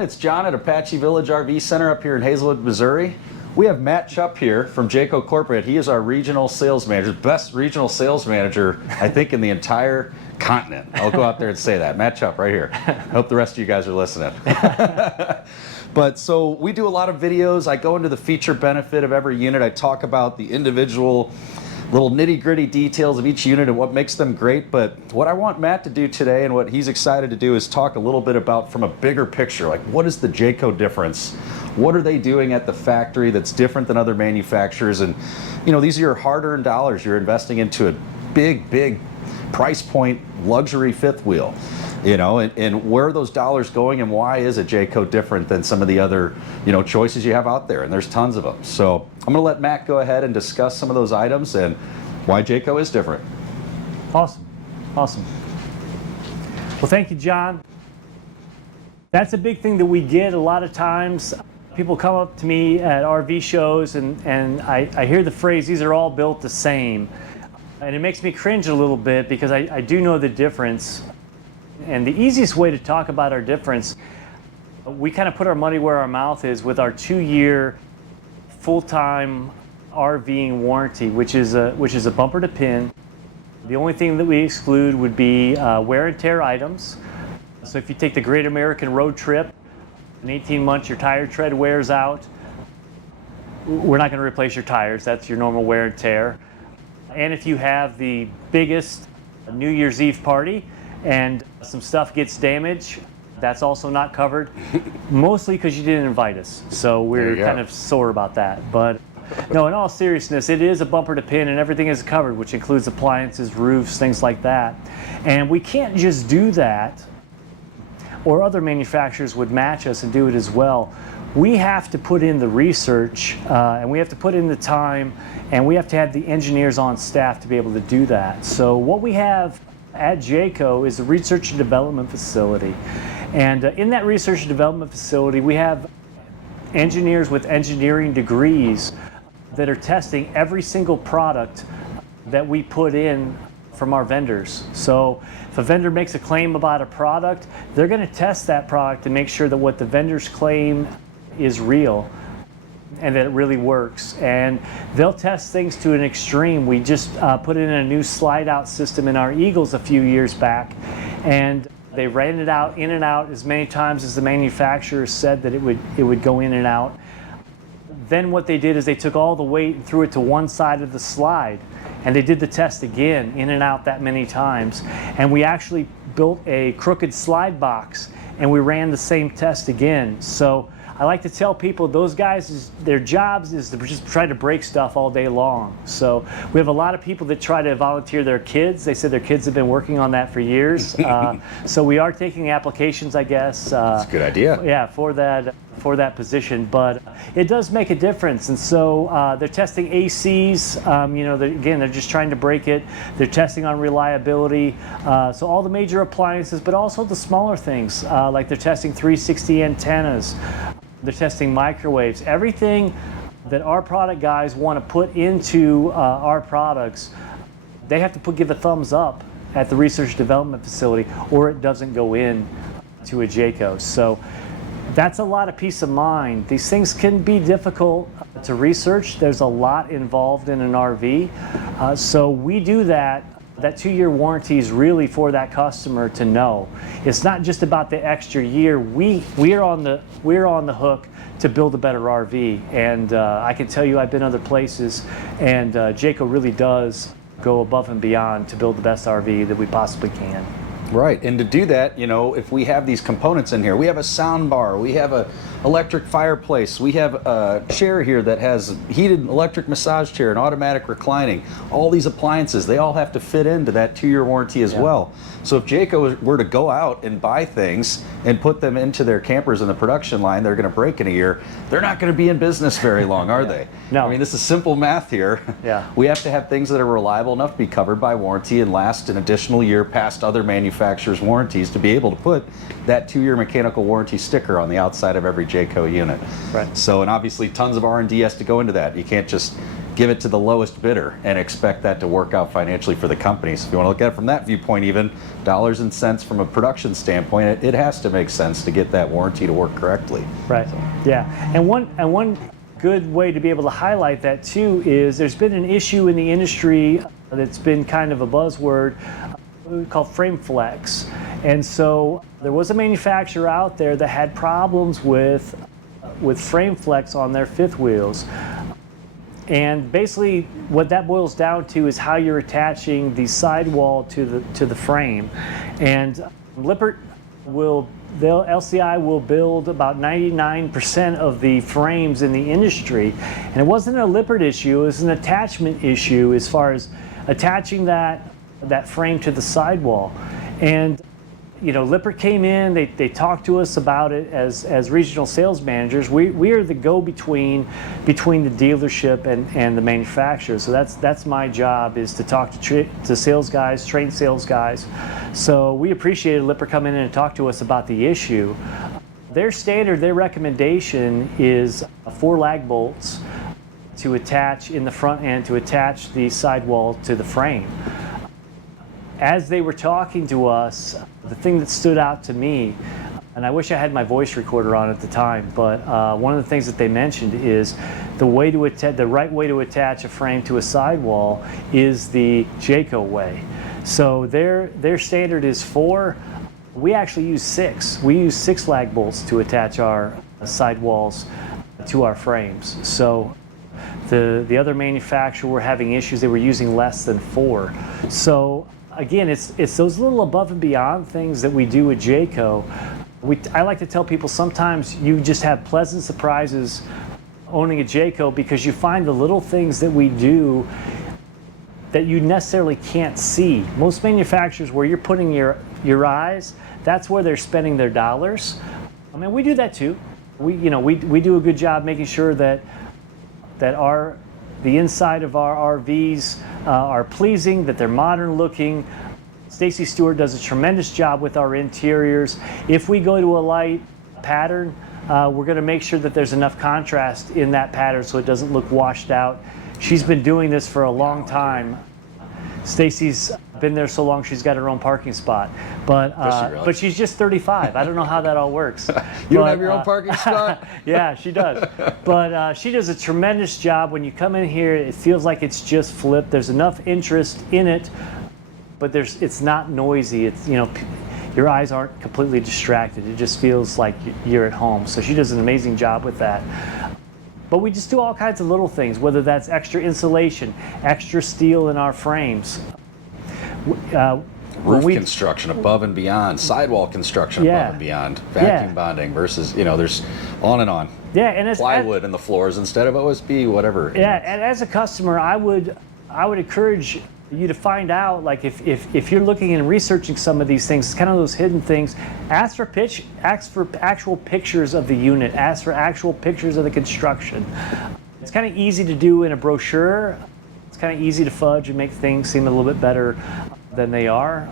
everyone. It's John at Apache Village RV Center up here in Hazelwood, Missouri. We have Matt Chupp here from Jayco Corporate. He is our regional sales manager, best regional sales manager, I think, in the entire continent. I'll go out there and say that. Matt Chupp right here. I hope the rest of you guys are listening. But so we do a lot of videos. I go into the feature benefit of every unit. I talk about the individual little nitty-gritty details of each unit and what makes them great. But what I want Matt to do today and what he's excited to do is talk a little bit about from a bigger picture, like what is the Jayco difference? What are they doing at the factory that's different than other manufacturers? And you know, these are your hard-earned dollars you're investing into a big price point luxury fifth wheel. You know, and where are those dollars going and why is a Jayco different than some of the other, you know, choices you have out there? And there's tons of them. So I'm going to let Matt go ahead and discuss some of those items and why Jayco is different. Awesome. Well, thank you, John. That's a big thing that we get a lot of times. People come up to me at RV shows and I hear the phrase, these are all built the same. And it makes me cringe a little bit because I do know the difference. And the easiest way to talk about our difference, we kind of put our money where our mouth is with our 2-year full-time RVing warranty, which is a bumper to pin. The only thing that we exclude would be wear and tear items. So if you take the Great American Road Trip, in 18 months your tire tread wears out, we're not going to replace your tires. That's your normal wear and tear. And if you have the biggest New Year's Eve party and some stuff gets damaged, that's also not covered, mostly because you didn't invite us. So we're kind of sore about that. But no, in all seriousness, it is a bumper to pin and everything is covered, which includes appliances, roofs, things like that. And we can't just do that, or other manufacturers would match us and do it as well. We have to put in the research and we have to put in the time and we have to have the engineers on staff to be able to do that. So what we have at Jayco is a research and development facility. And in that research and development facility, we have engineers with engineering degrees that are testing every single product that we put in from our vendors. So if a vendor makes a claim about a product, they're going to test that product to make sure that what the vendors claim is real and that it really works. And they'll test things to an extreme. We just put in a new slide out system in our Eagles a few years back, and they ran it out in and out as many times as the manufacturer said that it would go in and out. Then what they did is they took all the weight and threw it to one side of the slide, and they did the test again, in and out that many times. And we actually built a crooked slide box and we ran the same test again. So I like to tell people those guys, their jobs is to just try to break stuff all day long. So we have a lot of people that try to volunteer their kids. They said their kids have been working on that for years. So we are taking applications, I guess. That's a good idea. Yeah, for that position, but it does make a difference. And so they're testing ACs. You know, they're just trying to break it. They're testing on reliability. So all the major appliances, but also the smaller things, like they're testing 360 antennas. They're testing microwaves. Everything that our product guys want to put into our products, they have to give a thumbs up at the research development facility, or it doesn't go in to a Jayco. So that's a lot of peace of mind. These things can be difficult to research. There's a lot involved in an RV. So we do that. That 2-year warranty is really for that customer to know. It's not just about the extra year. We're on the hook to build a better RV. And I can tell you I've been other places, and Jayco really does go above and beyond to build the best RV that we possibly can. Right, and to do that, you know, if we have these components in here, we have a sound bar, we have a electric fireplace, we have a chair here that has heated electric massage chair and automatic reclining. All these appliances, they all have to fit into that 2-year warranty as well. So if Jayco were to go out and buy things and put them into their campers in the production line, they're going to break in a year, they're not going to be in business very long, are they? No. I mean, this is simple math here. Yeah. We have to have things that are reliable enough to be covered by warranty and last an additional year past other manufacturers' warranties to be able to put that 2-year mechanical warranty sticker on the outside of every Jayco unit. Right. So, and obviously tons of R&D has to go into that. You can't just give it to the lowest bidder and expect that to work out financially for the company. So if you want to look at it from that viewpoint, even dollars and cents from a production standpoint, it has to make sense to get that warranty to work correctly. Right. Yeah. And one good way to be able to highlight that too is there's been an issue in the industry that's been kind of a buzzword called frame flex. And so there was a manufacturer out there that had problems with frame flex on their fifth wheels. And basically what that boils down to is how you're attaching the sidewall to the frame. And Lippert LCI will build about 99% of the frames in the industry. And it wasn't a Lippert issue, it was an attachment issue as far as attaching that frame to the sidewall. And you know, Lippert came in, they talked to us about it as regional sales managers. We are the go-between between the dealership and the manufacturer. So that's my job, is to talk to sales guys, train sales guys. So we appreciated Lippert coming in and talk to us about the issue. Their standard, their recommendation is 4 lag bolts to attach in the front end to attach the sidewall to the frame. As they were talking to us, the thing that stood out to me, and I wish I had my voice recorder on at the time, but one of the things that they mentioned is the right way to attach a frame to a sidewall is the Jayco way. So their standard is 4. We actually use 6. We use 6 lag bolts to attach our sidewalls to our frames. So the other manufacturer were having issues. They were using less than 4. So again, it's those little above and beyond things that we do at Jayco. I like to tell people sometimes you just have pleasant surprises owning a Jayco, because you find the little things that we do that you necessarily can't see. Most manufacturers, where you're putting your eyes, that's where they're spending their dollars. I mean, we do that too. We do a good job making sure that the inside of our RVs are pleasing, that they're modern looking. Stacy Stewart does a tremendous job with our interiors. If we go to a light pattern, we're going to make sure that there's enough contrast in that pattern so it doesn't look washed out. She's been doing this for a long time. Stacy's been there so long she's got her own parking spot. But she's just 35. I don't know how that all works. You don't have your own parking spot? Yeah, she does. But she does a tremendous job. When you come in here, it feels like it's just flipped. There's enough interest in it, but it's not noisy. It's, you know, your eyes aren't completely distracted. It just feels like you're at home. So she does an amazing job with that. But we just do all kinds of little things, whether that's extra insulation, extra steel in our frames. Roof construction above and beyond, sidewall construction above and beyond, vacuum bonding versus, you know, there's on and on. Yeah, and plywood in the floors instead of OSB, whatever. Yeah, and as a customer, I would encourage you to find out, like, if you're looking and researching some of these things, it's kind of those hidden things. Ask for actual pictures of the unit. Ask for actual pictures of the construction. It's kind of easy to do in a brochure. It's kind of easy to fudge and make things seem a little bit better than they are.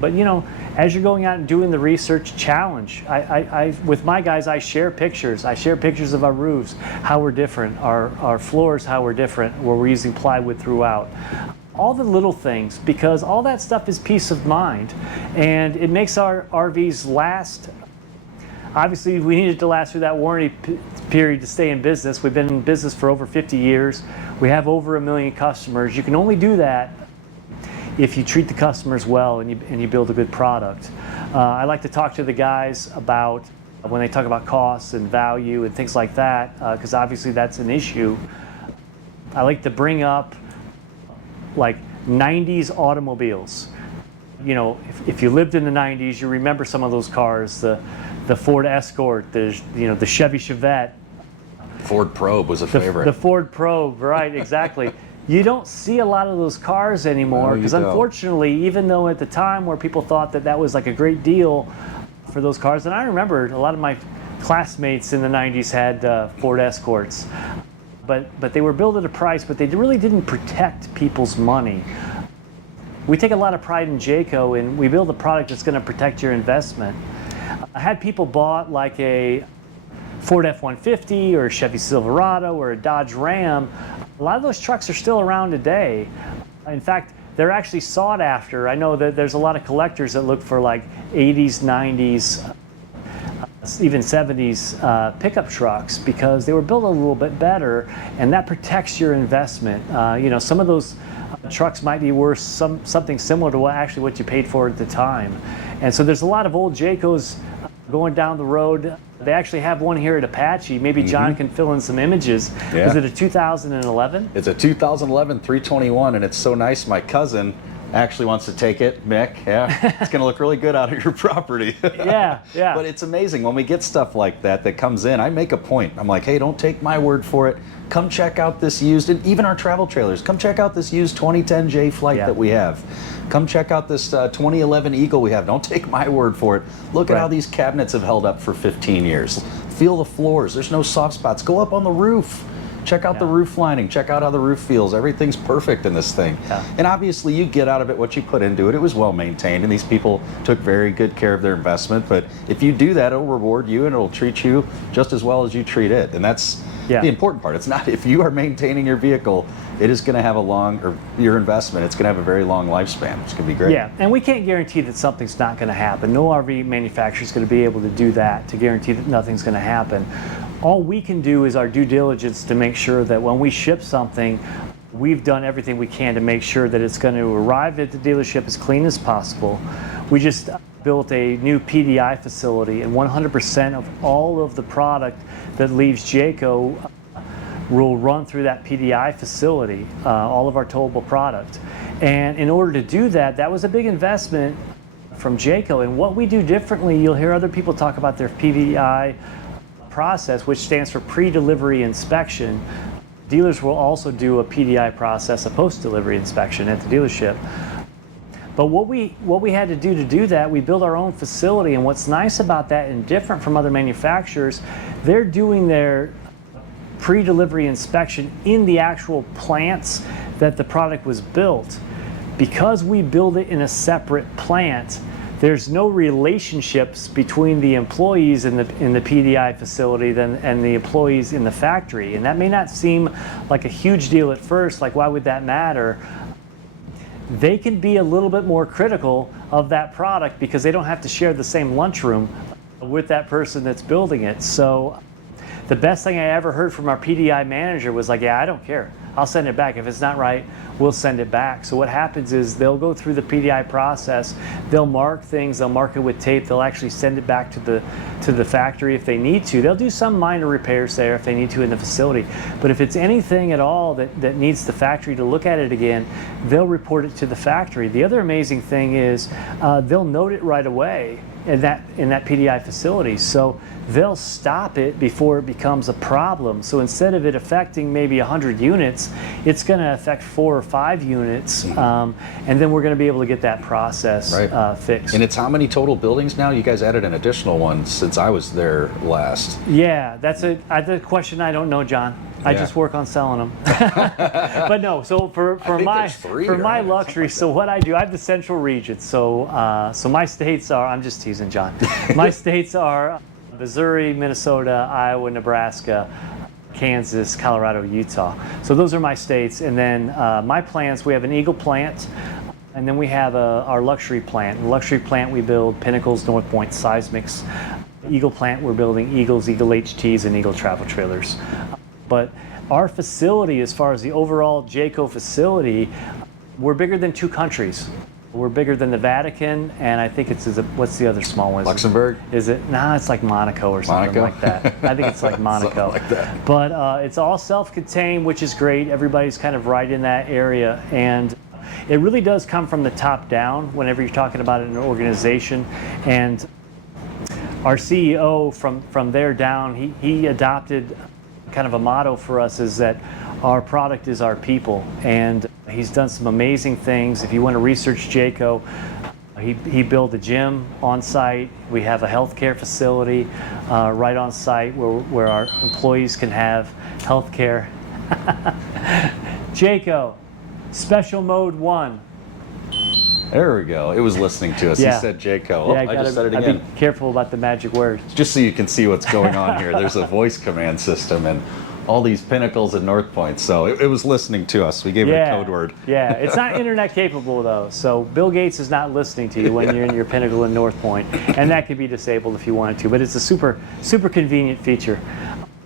But, you know, as you're going out and doing the research, challenge. With my guys, I share pictures. I share pictures of our roofs, how we're different, our floors, how we're different, where we're using plywood throughout. All the little things, because all that stuff is peace of mind, and it makes our RVs last. Obviously, we needed to last through that warranty period to stay in business. We've been in business for over 50 years. We have over 1 million customers. You can only do that if you treat the customers well and you build a good product. I like to talk to the guys about when they talk about costs and value and things like that, because obviously that's an issue. I like to bring up like 90s automobiles. You know, if you lived in the 90s, you remember some of those cars, the Ford Escort, the Chevy Chevette. Ford Probe was a favorite. The Ford Probe, right, exactly. You don't see a lot of those cars anymore, because unfortunately, even though at the time where people thought that was like a great deal for those cars, and I remember a lot of my classmates in the 90s had Ford Escorts. But they were built at a price, but they really didn't protect people's money. We take a lot of pride in Jayco, and we build a product that's going to protect your investment. I had people bought like a Ford F-150 or a Chevy Silverado or a Dodge Ram, a lot of those trucks are still around today. In fact, they're actually sought after. I know that there's a lot of collectors that look for like 80s, 90s, even 70s pickup trucks because they were built a little bit better, and that protects your investment. You know, some of those trucks might be worth something similar to what you paid for at the time. And so there's a lot of old Jaycos going down the road. They actually have one here at Apache. Maybe John can fill in some images. Yeah. Is it a 2011? It's a 2011 321, and it's so nice. My cousin actually wants to take it, Mick. Yeah, it's going to look really good out of your property. Yeah. But it's amazing when we get stuff like that comes in. I make a point. I'm like, hey, don't take my word for it. Come check out this used, and even our travel trailers. Come check out this used 2010 J Flight that we have. Come check out this 2011 Eagle we have. Don't take my word for it. Look at how these cabinets have held up for 15 years. Feel the floors. There's no soft spots. Go up on the roof. Check out the roof lining. Check out how the roof feels. Everything's perfect in this thing. And obviously you get out of it what you put into it. It was well maintained, and these people took very good care of their investment. But if you do that, it'll reward you and it'll treat you just as well as you treat it. And that's the important part. It's not, if you are maintaining your vehicle, it is going to have your investment, it's going to have a very long lifespan. It's going to be great. Yeah, and we can't guarantee that something's not going to happen. No RV manufacturer is going to be able to do that, to guarantee that nothing's going to happen. All we can do is our due diligence to make sure that when we ship something, we've done everything we can to make sure that it's going to arrive at the dealership as clean as possible. We just built a new PDI facility, and 100% of all of the product that leaves Jayco will run through that PDI facility, all of our towable product. And in order to do that, that was a big investment from Jayco. And what we do differently, you'll hear other people talk about their PDI process, which stands for pre-delivery inspection. Dealers will also do a PDI process, a post-delivery inspection at the dealership. But what we had to do that, we built our own facility. And what's nice about that, and different from other manufacturers, they're doing their pre-delivery inspection in the actual plants that the product was built. Because we build it in a separate plant, there's no relationships between the employees in the PDI facility and the employees in the factory. And that may not seem like a huge deal at first, like why would that matter? They can be a little bit more critical of that product because they don't have to share the same lunchroom with that person that's building it. So the best thing I ever heard from our PDI manager was like, yeah, I don't care. I'll send it back. If it's not right, we'll send it back. So what happens is they'll go through the PDI process, they'll mark things, they'll mark it with tape, they'll actually send it back to the factory if they need to. They'll do some minor repairs there if they need to in the facility. But if it's anything at all that needs the factory to look at it again, they'll report it to the factory. The other amazing thing is they'll note it right away in that PDI facility. So they'll stop it before it becomes a problem. So instead of it affecting maybe 100 units, it's going to affect 4 or 5 units, and then we're going to be able to get that process fixed. And it's how many total buildings now? You guys added an additional one since I was there last. Yeah, that's a question I don't know, John. I just work on selling them. But no, so for my luxury, so what I do, I have the central region. So so my states are, I'm just teasing John. My states are Missouri, Minnesota, Iowa, Nebraska, Kansas, Colorado, Utah. So those are my states. And then my plants, we have an Eagle plant, and then we have our luxury plant. The luxury plant, we build Pinnacles, North Point, Seismics. Eagle plant, we're building Eagles, Eagle HTs, and Eagle travel trailers. But our facility, as far as the overall Jayco facility, we're bigger than 2 countries. We're bigger than the Vatican, and I think what's the other small one? Luxembourg? Is it? No, it's like Monaco or something like that. I think it's like Monaco. Something like that. But it's all self-contained, which is great. Everybody's kind of right in that area, and it really does come from the top down whenever you're talking about an organization. And our CEO, from there down, he adopted kind of a motto for us, is that our product is our people. And he's done some amazing things. If you want to research Jayco, he built a gym on site. We have a healthcare facility right on site where our employees can have healthcare. Jayco, special mode 1. There we go. It was listening to us. Yeah. He said Jayco. Yeah, I just said it again. Be careful about the magic words. Just so you can see what's going on here. There's a voice command system, and all these pinnacles and North Points. So it was listening to us. We gave it a code word. Yeah, it's not internet capable though. So Bill Gates is not listening to you when you're in your Pinnacle and North Point, and that could be disabled if you wanted to. But it's a super convenient feature.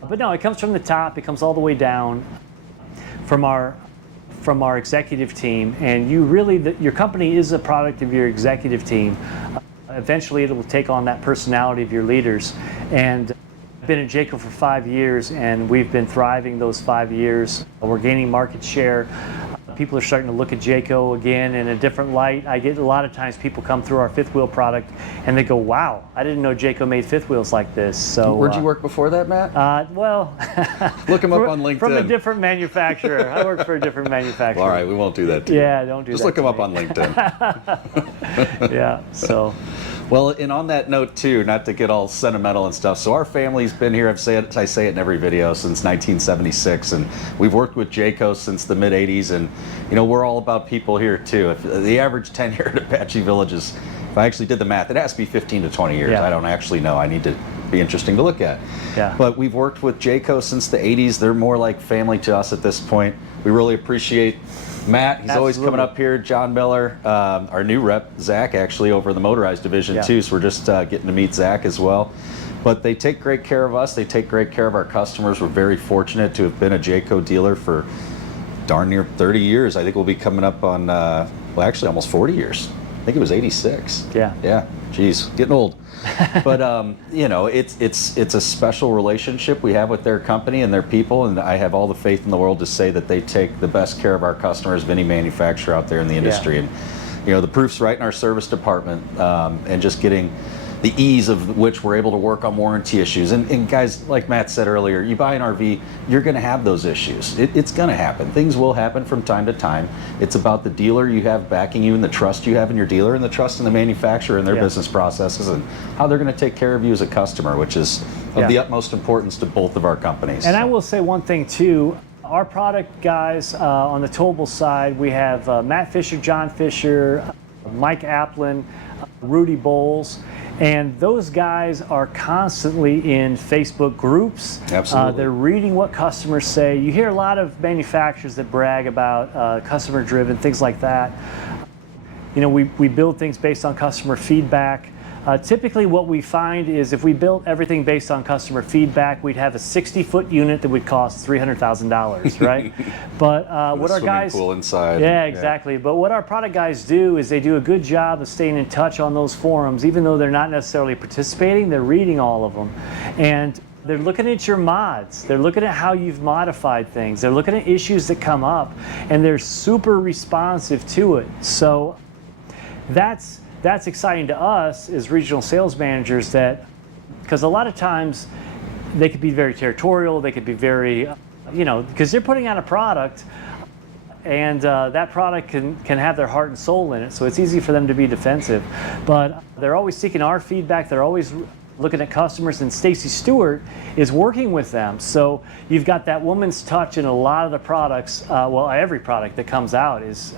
But no, it comes from the top. It comes all the way down from our executive team, and you really your company is a product of your executive team. Eventually, it will take on that personality of your leaders. And I've been at Jayco for 5 years, and we've been thriving those 5 years. We're gaining market share. People are starting to look at Jayco again in a different light. I get a lot of times people come through our fifth wheel product and they go, "Wow, I didn't know Jayco made fifth wheels like this." So where'd you work before that, Matt? Well, look him up on LinkedIn. From a different manufacturer. I worked for a different manufacturer. Well, all right, we won't do that to you. Yeah, don't do that. Just look him up on LinkedIn. Yeah, so. Well, and on that note too, not to get all sentimental and stuff, so our family's been here, I say it in every video, since 1976, and we've worked with Jayco since the mid-'80s, and you know, we're all about people here too. If the average tenure at Apache Village is, if I actually did the math, it has to be 15 to 20 years. Yeah. I don't actually know. I need to be interesting to look at. Yeah. But we've worked with Jayco since the 80s. They're more like family to us at this point. We really appreciate Matt, he's always coming up here. John Miller, our new rep, Zach, actually over the motorized division too. So we're just getting to meet Zach as well. But they take great care of us. They take great care of our customers. We're very fortunate to have been a Jayco dealer for darn near 30 years. I think we'll be coming up on, well, actually almost 40 years. I think it was 86. Yeah. Yeah. Geez, getting old. But you know, it's a special relationship we have with their company and their people, and I have all the faith in the world to say that they take the best care of our customers of any manufacturer out there in the industry. And you know, the proof's right in our service department, and just getting the ease of which we're able to work on warranty issues. And guys, like Matt said earlier, you buy an RV, you're going to have those issues. It's going to happen. Things will happen from time to time. It's about the dealer you have backing you and the trust you have in your dealer and the trust in the manufacturer and their business processes and how they're going to take care of you as a customer, which is of the utmost importance to both of our companies. And I will say one thing too. Our product guys on the towable side, we have Matt Fisher, John Fisher, Mike Applin, Rudy Bowles. And those guys are constantly in Facebook groups. Absolutely. They're reading what customers say. You hear a lot of manufacturers that brag about customer-driven, things like that. You know, we build things based on customer feedback. Typically what we find is if we built everything based on customer feedback, we'd have a 60-foot unit that would cost $300,000, right? But what our guys... pool inside. Yeah, exactly. But what our product guys do is they do a good job of staying in touch on those forums. Even though they're not necessarily participating, they're reading all of them. And they're looking at your mods. They're looking at how you've modified things. They're looking at issues that come up, and they're super responsive to it. So that's exciting to us as regional sales managers, that because a lot of times they could be very territorial, they could be very, you know, because they're putting out a product and that product can have their heart and soul in it, so it's easy for them to be defensive. But they're always seeking our feedback, they're always looking at customers, and Stacy Stewart is working with them. So you've got that woman's touch in a lot of the products. Well, every product that comes out is,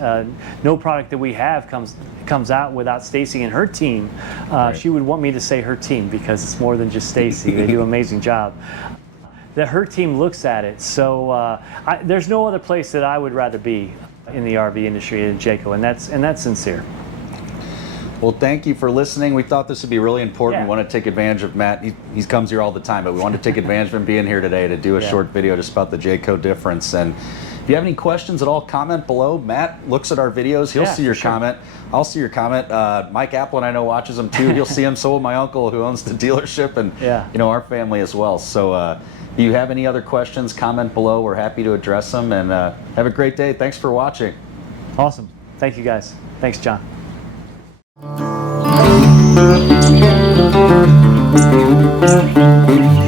no product that we have comes out without Stacy and her team. Right. She would want me to say her team because it's more than just Stacy. They do an amazing job. That her team looks at it. So there's no other place that I would rather be in the RV industry than Jayco, and that's sincere. Well, thank you for listening. We thought this would be really important. Yeah. We want to take advantage of Matt. He comes here all the time, but we wanted to take advantage of him being here today to do a short video just about the Jayco difference. And if you have any questions at all, comment below. Matt looks at our videos. He'll see your comment. I'll see your comment. Mike Applin, I know, watches them too. He'll see them. So will my uncle, who owns the dealership, and you know, our family as well. So if you have any other questions, comment below. We're happy to address them. And have a great day. Thanks for watching. Awesome. Thank you, guys. Thanks, John. Thank you.